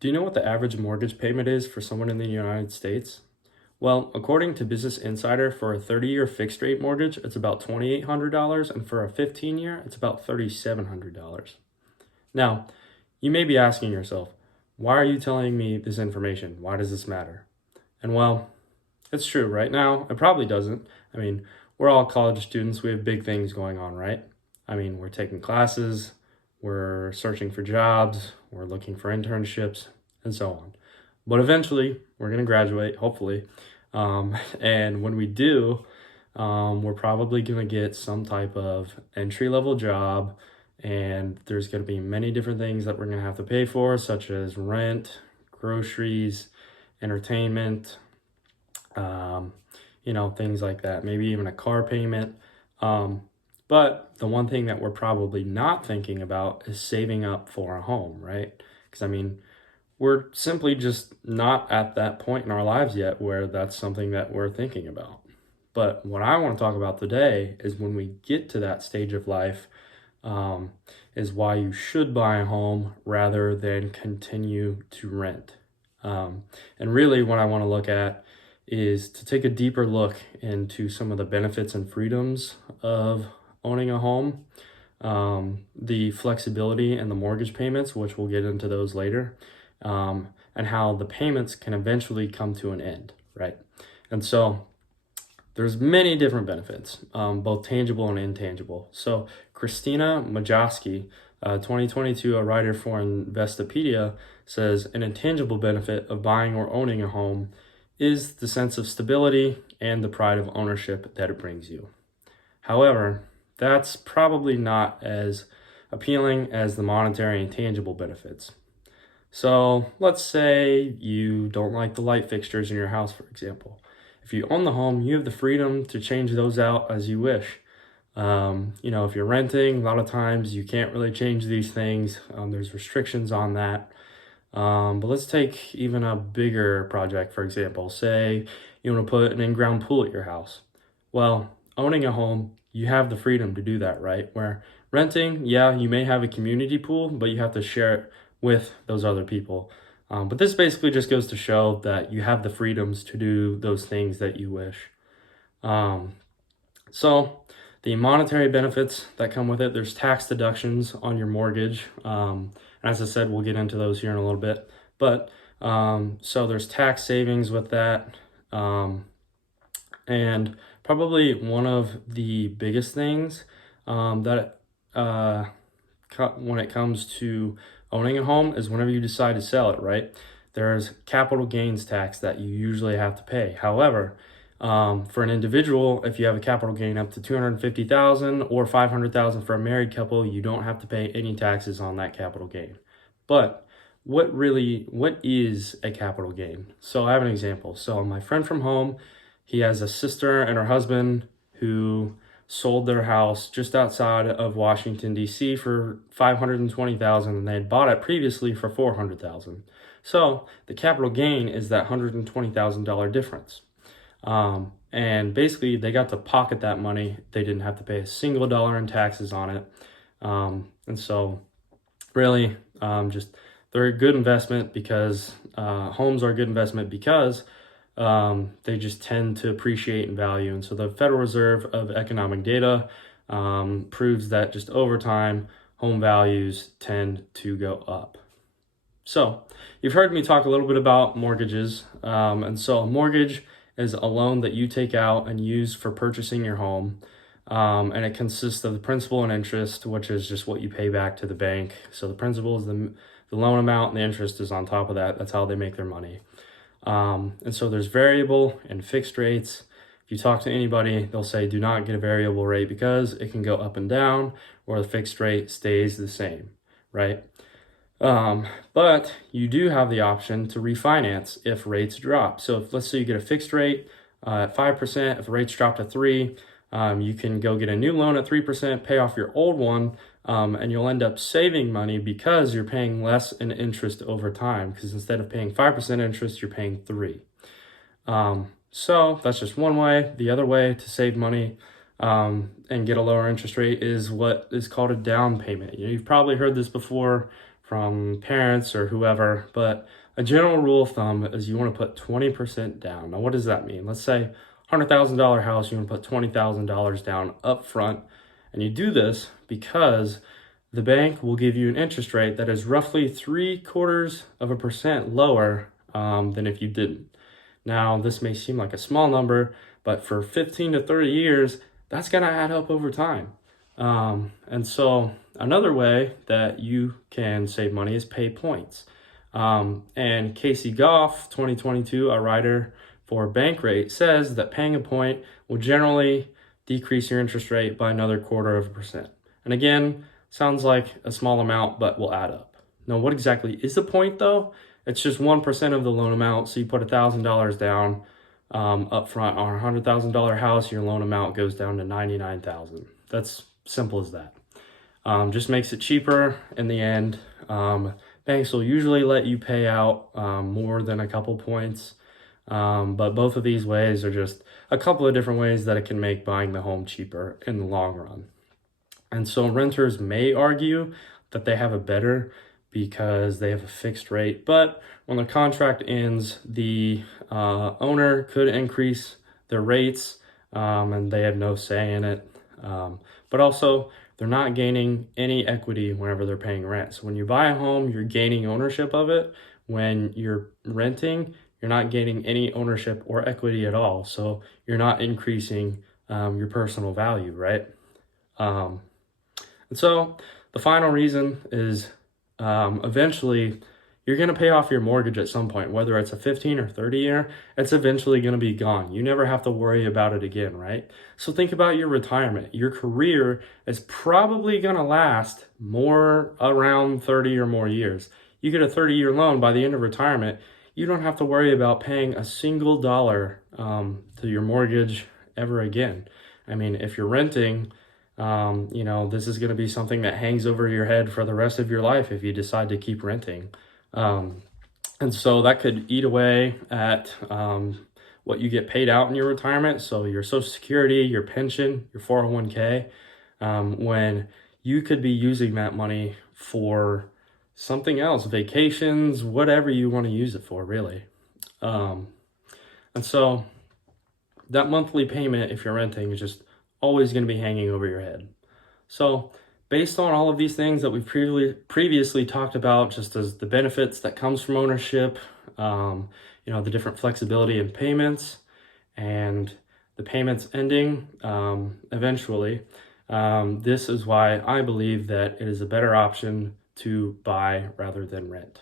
Do you know what the average mortgage payment is for someone in the United States? Well, according to Business Insider, for a 30-year fixed rate mortgage, it's about $2,800, and for a 15-year, it's about $3,700. Now, you may be asking yourself, why are you telling me this information? Why does this matter? And well, it's true. Right now, it probably doesn't. I mean, we're all college students. We have big things going on, right? I mean, we're taking classes, we're searching for jobs, we're looking for internships, and so on. But eventually, we're going to graduate, hopefully. And when we do, we're probably going to get some type of entry-level job, and there's going to be many different things that we're going to have to pay for, such as rent, groceries, entertainment, things like that, maybe even a car payment. But the one thing that we're probably not thinking about is saving up for a home, right? Because we're simply just not at that point in our lives yet where that's something that we're thinking about. But what I want to talk about today is when we get to that stage of life, is why you should buy a home rather than continue to rent. And really what I want to look at is to take a deeper look into some of the benefits and freedoms of owning a home, the flexibility and the mortgage payments, which we'll get into those later, and how the payments can eventually come to an end, right? And so there's many different benefits, both tangible and intangible. So Christina Majoski, 2022, a writer for Investopedia, says an intangible benefit of buying or owning a home is the sense of stability and the pride of ownership that it brings you. However, that's probably not as appealing as the monetary and tangible benefits. So let's say you don't like the light fixtures in your house, for example. If you own the home, you have the freedom to change those out as you wish. If you're renting, a lot of times you can't really change these things. There's restrictions on that. But let's take even a bigger project, for example. Say you want to put an in-ground pool at your house. Well, owning a home, you have the freedom to do that, right? Where renting, yeah, you may have a community pool, but you have to share it with those other people. But this basically just goes to show that you have the freedoms to do those things that you wish. So the monetary benefits that come with it, there's tax deductions on your mortgage. As I said, we'll get into those here in a little bit. But so there's tax savings with that. And probably one of the biggest things that when it comes to owning a home is whenever you decide to sell it, right? There's capital gains tax that you usually have to pay. However, for an individual, if you have a capital gain up to $250,000 or $500,000 for a married couple, you don't have to pay any taxes on that capital gain. But what is a capital gain? So I have an example. So my friend from home, he has a sister and her husband who sold their house just outside of Washington, D.C. for $520,000, and they had bought it previously for $400,000. So the capital gain is that $120,000 difference. And basically they got to pocket that money. They didn't have to pay a single dollar in taxes on it. And so really, they're a good investment because, homes are a good investment because, they just tend to appreciate in value. And so the Federal Reserve of Economic Data, proves that just over time, home values tend to go up. So you've heard me talk a little bit about mortgages. And so a mortgage is a loan that you take out and use for purchasing your home. And it consists of the principal and interest, which is just what you pay back to the bank. So the principal is the loan amount, and the interest is on top of that. That's how they make their money. And so there's variable and fixed rates. If you talk to anybody, they'll say do not get a variable rate because it can go up and down, or the fixed rate stays the same, right? But you do have the option to refinance if rates drop. So let's say you get a fixed rate at 5%, if rates drop to 3%, you can go get a new loan at 3%, pay off your old one, and you'll end up saving money because you're paying less in interest over time, because instead of paying 5% interest, you're paying 3%. So that's just one way. The other way to save money and get a lower interest rate is what is called a down payment. You've probably heard this before from parents or whoever, but a general rule of thumb is you want to put 20% down. Now, what does that mean? Let's say $100,000 house, you want to put $20,000 down up front. And you do this because the bank will give you an interest rate that is roughly 0.75% lower than if you didn't. Now, this may seem like a small number, but for 15 to 30 years, that's going to add up over time. And so another way that you can save money is pay points. And Casey Goff, 2022, a writer for Bankrate, says that paying a point will generally decrease your interest rate by another 0.25%. And again, sounds like a small amount, but will add up. Now, what exactly is a point though? It's just 1% of the loan amount. So you put $1,000 down up front on a $100,000 house, your loan amount goes down to $99,000. That's simple as that. Just makes it cheaper in the end. Banks will usually let you pay out more than a couple points. But both of these ways are just a couple of different ways that it can make buying the home cheaper in the long run. And so renters may argue that they have it better because they have a fixed rate, but when the contract ends, the owner could increase their rates and they have no say in it. But also, they're not gaining any equity whenever they're paying rent. So when you buy a home, you're gaining ownership of it. When you're renting, you're not gaining any ownership or equity at all. So you're not increasing your personal value, right? And so the final reason is eventually you're going to pay off your mortgage at some point, whether it's a 15 or 30 year, it's eventually going to be gone. You never have to worry about it again, right? So think about your retirement. Your career is probably going to last more around 30 or more years. You get a 30-year loan by the end of retirement, you don't have to worry about paying a single dollar to your mortgage ever again. I mean, if you're renting, this is going to be something that hangs over your head for the rest of your life if you decide to keep renting. And so that could eat away at what you get paid out in your retirement. So your Social Security, your pension, your 401k, when you could be using that money for something else, vacations, whatever you want to use it for, really. And so that monthly payment, if you're renting, is just always going to be hanging over your head. So based on all of these things that we've previously talked about, just as the benefits that comes from ownership, the different flexibility in payments and the payments ending eventually, this is why I believe that it is a better option to buy rather than rent.